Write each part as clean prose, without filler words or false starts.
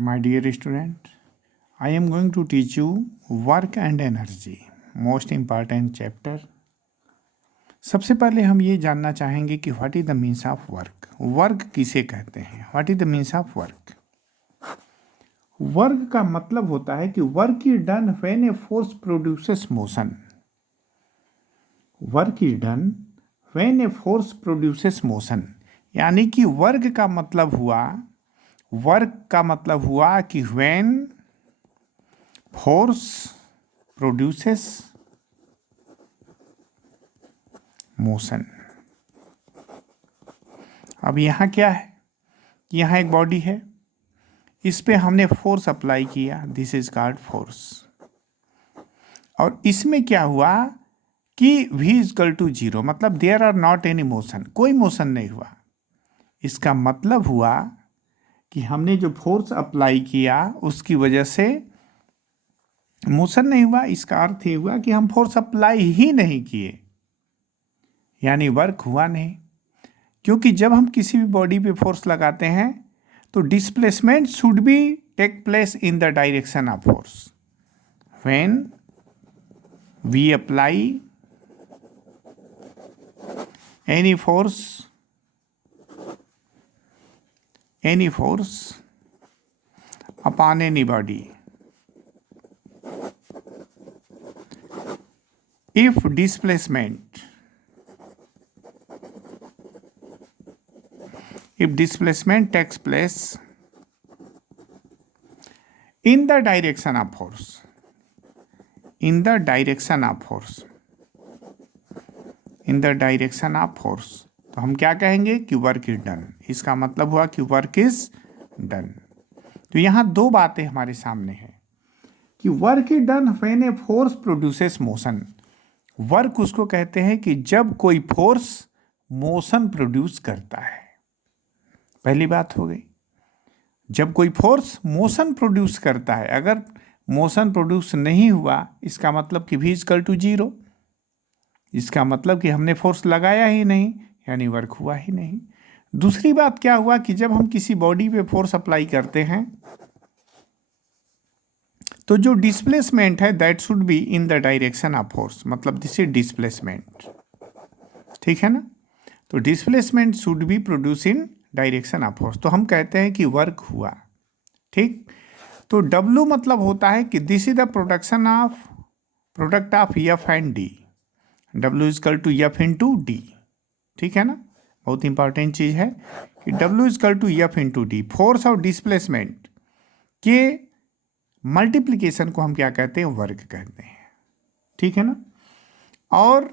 My dear student, I am going to teach you work and energy, most important chapter. सबसे पहले हम ये जानना चाहेंगे कि what is the means of work. Work किसे कहते हैं? What is the means of work? Work का मतलब होता है कि work is done when a force produces motion. Work is done when a force produces motion. यानी कि वर्क का मतलब हुआ कि व्हेन फोर्स प्रोड्यूसेस मोशन. अब यहाँ क्या है? यहाँ एक बॉडी है, इस पे हमने फोर्स अप्लाई किया, दिस इज कॉल्ड फोर्स. और इसमें क्या हुआ कि v इक्वल टू 0, मतलब there are not any motion, कोई मोशन नहीं हुआ. इसका मतलब हुआ कि हमने जो फोर्स अप्लाई किया उसकी वजह से मोशन नहीं हुआ. इसका अर्थ ये हुआ कि हम फोर्स अप्लाई ही नहीं किए, यानी वर्क हुआ नहीं. क्योंकि जब हम किसी भी बॉडी पे फोर्स लगाते हैं तो displacement should be take place in the direction of force. When we apply any force upon any body, if displacement takes place in the direction of force, तो हम क्या कहेंगे कि वर्क इज डन. इसका मतलब हुआ कि वर्क इज डन. तो यहाँ दो बातें हमारे सामने हैं कि work is done when a force produces motion. Work उसको कहते हैं कि जब कोई फोर्स मोशन प्रोड्यूस करता है. पहली बात हो गई, जब कोई फोर्स मोशन प्रोड्यूस करता है. अगर मोशन प्रोड्यूस नहीं हुआ, इसका मतलब कि v इक्वल टू 0. इसका मतलब कि हमने फोर्स लगाया ही नहीं, यानी वर्क हुआ ही नहीं. दूसरी बात क्या हुआ कि जब हम किसी बॉडी पे फोर्स अप्लाई करते हैं तो जो डिस्प्लेसमेंट है that should be in the direction of force, मतलब दिस इज डिस्प्लेसमेंट. ठीक है ना? तो displacement should B produce in direction of force. तो हम कहते हैं कि वर्क हुआ. ठीक. तो W मतलब होता है कि this is the product of F and D. W equal to F into D. ठीक है ना? बहुत इंपॉर्टेंट चीज है कि W equal to F into D. Force और डिस्प्लेसमेंट के मल्टीप्लीकेशन को हम क्या कहते हैं? वर्क कहते हैं. ठीक है ना? और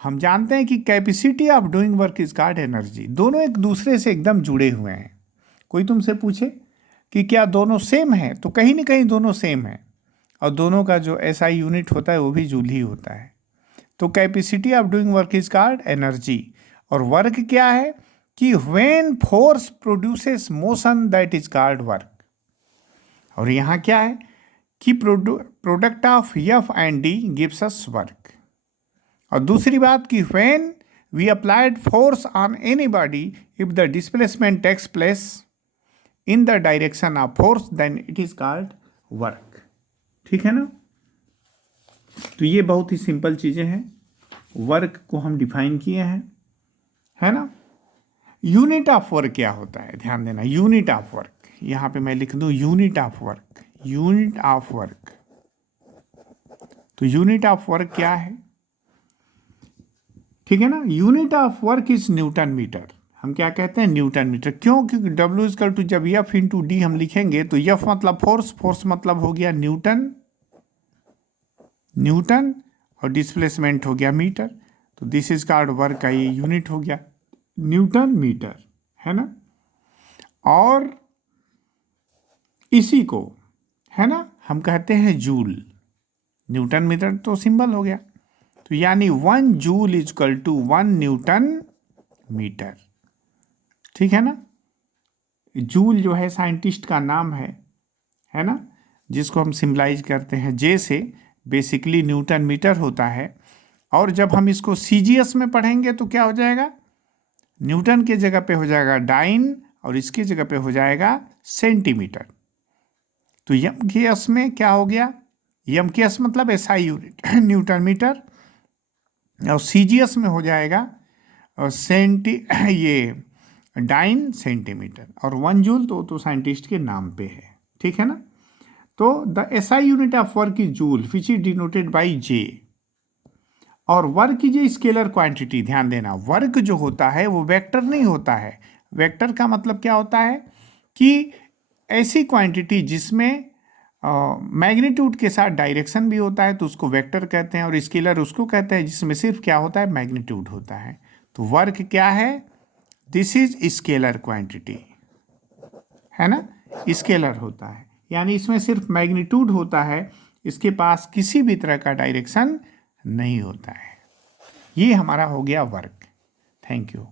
हम जानते हैं कि capacity of doing work is called energy. दोनों एक दूसरे से एकदम जुड़े हुए हैं. कोई तुमसे पूछे कि क्या दोनों सेम है, तो कहीं ना कहीं दोनों सेम है, और दोनों का जो SI यूनिट होता है वो भी जूल ही होता है. तो capacity of doing work is called energy. और वर्क क्या है कि when force produces motion that is called work. और यहाँ क्या है कि product of F and D gives us work. और दूसरी बात कि when we applied force on any body if the displacement takes place in the direction of force then it is called work. ठीक है ना? तो ये बहुत ही सिंपल चीजें हैं. वर्क को हम डिफाइन किए हैं, है ना? यूनिट ऑफ वर्क क्या होता है? ध्यान देना, यूनिट ऑफ वर्क. यहाँ पे मैं लिख दूं यूनिट ऑफ वर्क. तो यूनिट ऑफ वर्क क्या है? ठीक है ना? Unit of work is newton metre. हम क्या कहते हैं? Newton metre. क्यों? क्योंकि W इक्वल टू जब F इंटू D हम लिखेंगे तो F मतलब फोर्स मतलब हो गया न्यूटन, और डिस्प्लेसमेंट हो गया मीटर. तो दिस इज कॉल्ड वर्क का ये यूनिट हो गया न्यूटन मीटर, है ना? और इसी को, है ना, हम कहते हैं जूल. न्यूटन मीटर तो सिंबल हो गया. तो यानी 1 joule is equal to 1 newton metre. ठीक है ना? जूल जो है साइंटिस्ट का नाम है ना, जिसको हम सिंबलाइज करते हैं J से. बेसिकली न्यूटन मीटर होता है. और जब हम इसको CGS में पढ़ेंगे तो क्या हो जाएगा? न्यूटन के जगह पे हो जाएगा डाइन और इसकी जगह पे हो जाएगा सेंटीमीटर, तो एम के एस में क्या हो गया, एम के एस मतलब एसआई यूनिट न्यूटन मीटर, और सीजीएस में हो जाएगा ये डाइन सेंटीमीटर, और 1 जूल तो साइंटिस्ट के नाम पे है, ठीक है ना। तो the SI unit of work is joule which is denoted by J, और वर्क की जो स्केलर क्वांटिटी, ध्यान देना, वर्क जो होता है वो वेक्टर नहीं होता है। वेक्टर का मतलब क्या होता है कि ऐसी क्वांटिटी जिसमें मैग्नीट्यूड के साथ डायरेक्शन भी होता है तो उसको वेक्टर कहते हैं, और स्केलर उसको कहते हैं जिसमें सिर्फ क्या होता है, मैग्नीट्यूड होता है। तो वर्क क्या है, दिस इज स्केलर क्वांटिटी, है ना, स्केलर होता है, यानी इसमें सिर्फ मैग्नीट्यूड होता है, इसके पास किसी भी तरह का डायरेक्शन नहीं होता है। ये हमारा हो गया वर्क। Thank you.